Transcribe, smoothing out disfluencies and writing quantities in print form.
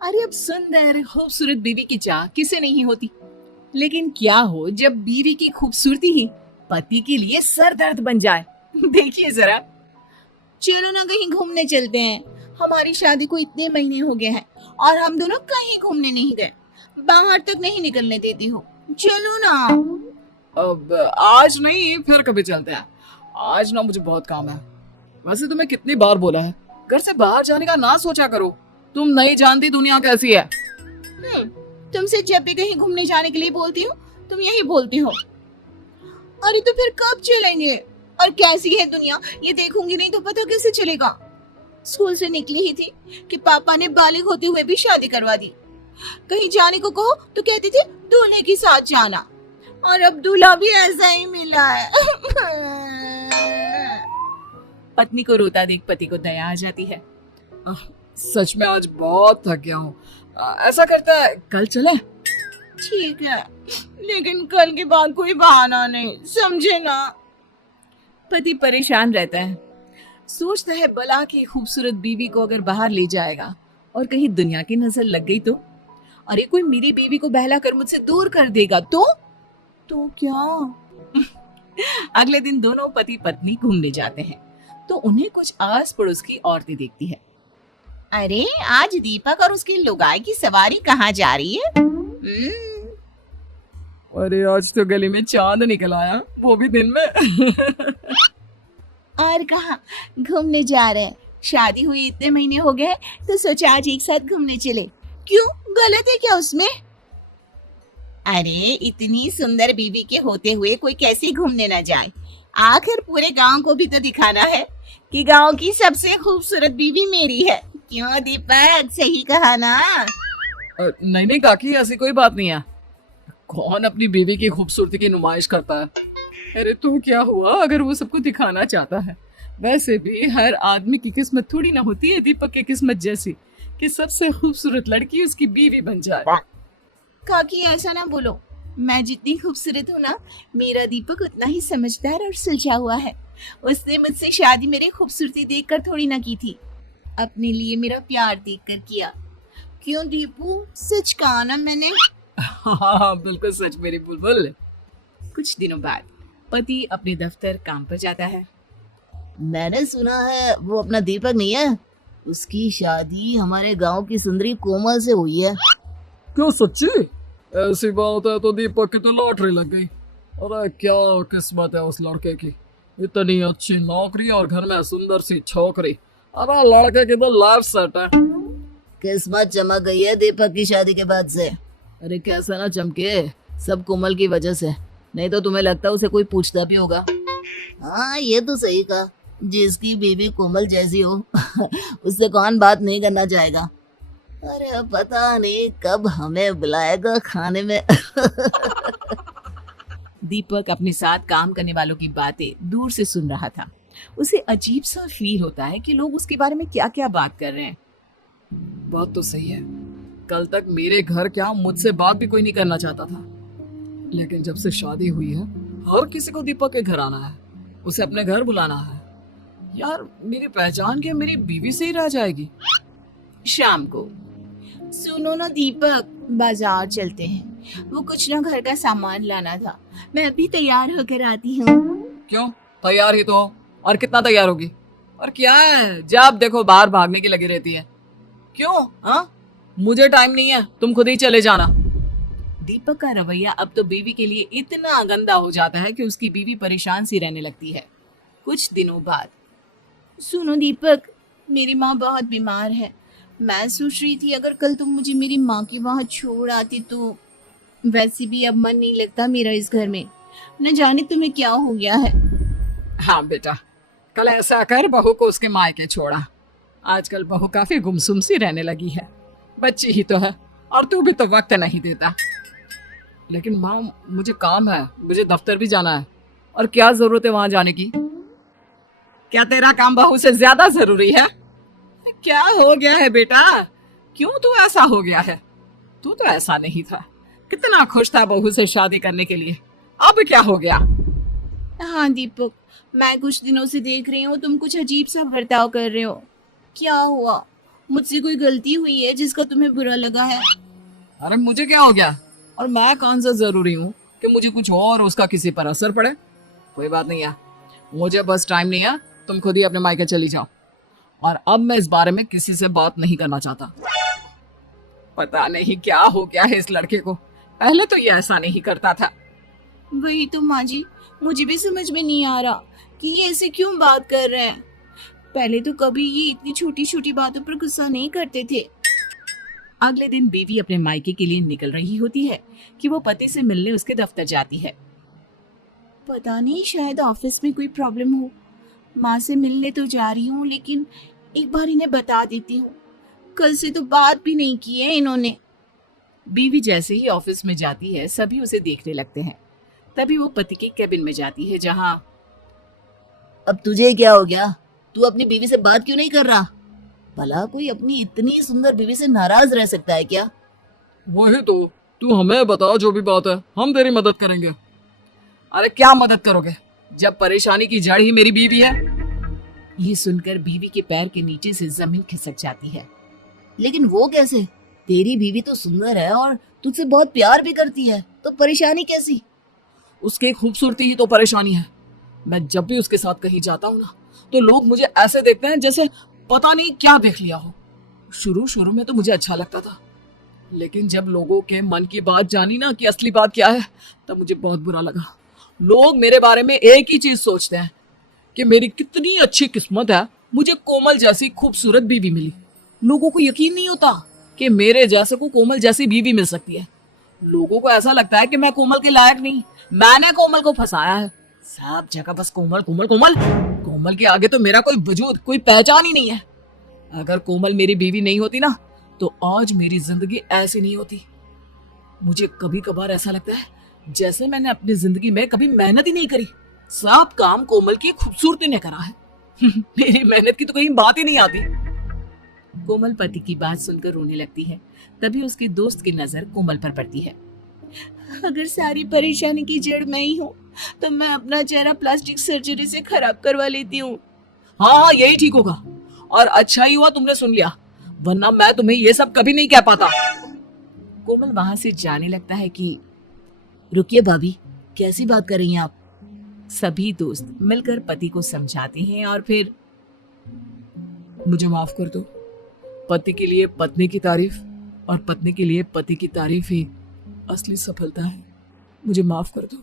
अरे अब सुंदर खूबसूरत बीवी की चाह किसे नहीं होती, लेकिन क्या हो जब बीवी की खूबसूरती ही पति के लिए सर दर्द बन जाए। देखिए जरा। चलो ना कहीं घूमने चलते हैं। हमारी शादी को इतने महीने हो गए हैं और हम दोनों कहीं घूमने नहीं गए। बाहर तक नहीं निकलने देती हो। चलो ना। अब आज नहीं, फिर कभी चलते हैं। आज ना मुझे बहुत काम है। वैसे तुम्हें कितनी बार बोला है घर से बाहर जाने का ना सोचा करो। तुम नहीं जानती दुनिया कैसी है। तुमसे जब भी कहीं घूमने जाने के लिए बोलती हूँ तुम यही बोलती हो। अरे तो फिर कब चलेंगे? और कैसी है दुनिया ये देखूंगी नहीं तो पता कैसे चलेगा। स्कूल से निकली ही थी कि पापा ने बालिग होते हुए भी शादी करवा दी। कहीं जाने को कहो तो कहती थी दूल्हे के साथ जाना, और अब दूल्हा भी ऐसा ही मिला है। पत्नी को रोता देख पति को दया आ जाती है। सच में आज बहुत थक गया हूँ। ऐसा करता है कल चले। ठीक है, लेकिन कल के बाद कोई बहाना नहीं, समझे ना। पति परेशान रहता है। सोचता है भला की खूबसूरत बीवी को अगर बाहर ले जाएगा और कहीं दुनिया की नजर लग गई तो। अरे कोई मेरी बीवी को बहला कर मुझसे दूर कर देगा तो क्या। अगले दिन दोनों पति पत्नी घूमने जाते हैं तो उन्हें कुछ आस पड़ोस की औरतें देखती है। अरे आज दीपक और उसकी लुगाई की सवारी कहाँ जा रही है? अरे आज तो गली में चांद निकल आया, वो भी दिन में। और कहाँ घूमने जा रहे हैं? शादी हुई इतने महीने हो गए तो सोचा आज एक साथ घूमने चले। क्यों, गलत है क्या उसमें? अरे इतनी सुंदर बीवी के होते हुए कोई कैसे घूमने न जाए। आखिर पूरे गांव को भी तो दिखाना है कि गांव की सबसे खूबसूरत बीवी मेरी है। क्यों दीपक, सही कहा ना? नहीं नहीं काकी, ऐसी कोई बात नहीं है। कौन अपनी बीवी की खूबसूरती की नुमाइश करता है? अरे तो क्या हुआ अगर वो सबको दिखाना चाहता है। वैसे भी हर आदमी की किस्मत थोड़ी ना होती है दीपक की किस्मत जैसी कि सबसे खूबसूरत लड़की उसकी बीवी बन जाए। काकी ऐसा ना बोलो, मैं जितनी खूबसूरत हूँ ना, मेरा दीपक उतना ही समझदार और सुलझा हुआ है। उसने मुझसे शादी मेरी खूबसूरती देखकर थोड़ी ना की थी, अपने लिए मेरा प्यार देखकर किया। क्यों दीपू, सच कहा ना मैंने? हाँ बिल्कुल सच मेरी बुलबुल। कुछ दिनों बाद पति अपने दफ्तर काम पर जाता है। मैंने सुना है वो अपना दीपक नहीं है, उसकी शादी हमारे गांव की सुंदरी कोमल से हुई है। क्यों सच्ची? ऐसी बात है तो दीपक की तो लॉटरी लग गई। अरे क्या किस्मत है उस लड़के की, इतनी अच्छी नौकरी और घर में सुंदर सी छोकरी। अरे लड़के की तो लाइफ सेट है। किस्मत चमक गई है दीपक की शादी के बाद से। अरे कैसा ना चमके, सब कोमल की वजह से, नहीं तो तुम्हें लगता उसे कोई पूछता भी होगा। हाँ ये तो सही कहा, जिसकी बीवी कोमल जैसी हो उससे कौन बात नहीं करना चाहेगा। अरे अब पता नहीं कब हमें बुलाएगा खाने में। दीपक अपने साथ काम करने वालों की बातें दूर से सुन रहा था। उसे अजीब सा फील होता है कि लोग उसके बारे में क्या क्या बात कर रहे हैं। बात तो सही है, कल तक मेरे घर क्या मुझसे बात भी कोई नहीं करना चाहता था, लेकिन जब से शादी हुई है हर किसी को दीपक के घर आना है, उसे अपने घर बुलाना है। यार मेरी पहचान क्या मेरी बीवी से ही रह जाएगी। शाम को, सुनो ना दीपक, बाजार चलते हैं, वो कुछ ना घर का सामान लाना था, मैं अभी तैयार होकर आती हूँ। क्यों, तैयार ही तो हो, और कितना तैयार होगी? और क्या है, जब देखो बाहर भागने की लगी रहती है। क्यों? हाँ मुझे टाइम नहीं है, तुम खुद ही चले जाना। दीपक का रवैया अब तो बीवी के लिए इतना गंदा हो जाता है कि उसकी बीवी परेशान सी रहने लगती है। कुछ दिनों बाद, सुनो दीपक, मेरी माँ बहुत बीमार है, मैं सोच रही थी अगर कल तुम मुझे मेरी माँ के वहाँ छोड़ आती तो। वैसे भी अब मन नहीं लगता मेरा इस घर में, न जाने तुम्हें क्या हो गया है। हाँ बेटा, कल ऐसा कर बहू को उसके मायके छोड़ा। आजकल बहू काफी गुमसुम सी रहने लगी है, बच्ची ही तो है, और तू भी तो वक्त नहीं देता। लेकिन माँ मुझे काम है, मुझे दफ्तर भी जाना है, और क्या जरूरत है वहां जाने की? क्या तेरा काम बहू से ज्यादा जरूरी है? क्या हो गया है बेटा, क्यों तू ऐसा हो गया है? तू तो ऐसा नहीं था, कितना खुश था बहू से शादी करने के लिए, अब क्या हो गया? हाँ दीपक, मैं कुछ दिनों से देख रही हूँ तुम कुछ अजीब सा बर्ताव कर रहे हो। क्या हुआ? मुझसे कोई गलती हुई है जिसका तुम्हें बुरा लगा है? अरे मुझे क्या हो गया, और मैं कौन सा जरूरी हूँ कि मुझे कुछ हो और उसका किसी पर असर पड़े। कोई बात नहीं है, मुझे बस टाइम नहीं है, तुम खुद ही अपने मायके चली जाओ। और अब मैं इस बारे में किसी से बात नहीं करना चाहता। पता नहीं क्या हो गया है इस लड़के को, पहले तो ये ऐसा नहीं करता था। वही तो माँ जी, मुझे भी समझ में नहीं आ रहा कि ये ऐसे क्यों बात कर रहे हैं। पहले तो कभी ये इतनी छोटी छोटी बातों पर गुस्सा नहीं करते थे। अगले दिन बीवी अपने मायके के लिए निकल रही होती है कि वो पति से मिलने उसके दफ्तर जाती है। पता नहीं, शायद ऑफिस में कोई प्रॉब्लम हो। माँ से मिलने तो जा रही हूँ, लेकिन एक बार इन्हें बता देती हूँ। कल से तो बात भी नहीं की है इन्होंने। बीवी जैसे ही ऑफिस में जाती है, सभी उसे देखने लगते हैं। तभी वो पति के केबिन में जाती है, जहाँ अब तुझे क्या हो गया? तू अपनी बीवी से बात क्यों नहीं कर रहा? भला कोई अपनी इतनी सुंदर बीवी से नाराज रह सकता है क्या? वही तो, तू हमें बता, जो भी बात है हम तेरी मदद करेंगे। अरे क्या मदद करोगे, जब परेशानी की जड़ ही मेरी बीवी है। ये सुनकर बीवी के पैर के नीचे से जमीन खिसक जाती है। लेकिन वो कैसे? तेरी बीवी तो सुंदर है और तुझसे बहुत प्यार भी करती है, तो परेशानी कैसी? उसकी खूबसूरती ही तो परेशानी है। मैं जब भी उसके साथ कहीं जाता हूँ ना, तो लोग मुझे ऐसे देखते हैं जैसे पता नहीं क्या देख लिया हो। शुरू शुरू में तो मुझे अच्छा लगता था, लेकिन जब लोगों के मन की बात जानी ना कि असली बात क्या है, तब मुझे बहुत बुरा लगा। लोग मेरे बारे में एक ही चीज सोचते हैं कि मेरी कितनी अच्छी किस्मत है, मुझे कोमल जैसी खूबसूरत बीवी मिली। लोगों को यकीन नहीं होता कि मेरे जैसे को कोमल जैसी बीवी मिल सकती है। लोगों को ऐसा लगता है कि मैं कोमल के लायक नहीं, मैंने कोमल को फंसाया है। सब जगह बस कोमल कोमल कोमल। कोमल के आगे तो मेरा कोई वजूद, कोई पहचान ही नहीं है। अगर कोमल मेरी बीवी नहीं होती ना, तो आज मेरी जिंदगी ऐसी नहीं होती। मुझे कभी कभार ऐसा लगता है जैसे मैंने अपनी जिंदगी में कभी मेहनत ही नहीं करी। सब काम कोमल की खूबसूरती ने करा है। मेरी मेहनत की तो कहीं बात ही नहीं आती। कोमल पति की बात सुनकर रोने लगती है। तभी उसके दोस्त की नजर कोमल पर पड़ती है। अगर सारी परेशानी की जड़ मैं ही हूँ, तो मैं अपना चेहरा प्लास्टिक सर्जरी से खराब करवा लेती हूँ। हाँ, यही ठीक होगा। और अच्छा ही हुआ तुमने सुन लिया, वरना मैं तुम्हें ये सब कभी नहीं कह पाता। कोमल वहां से जाने लगता है कि रुकिए भाभी, कैसी बात कर रही हैं आप? सभी दोस्त मिलकर पति को समझाते हैं और फिर मुझे माफ कर दो। पति के लिए पत्नी की तारीफ और पत्नी के लिए पति की तारीफ ही असली सफलता है। मुझे माफ कर दो।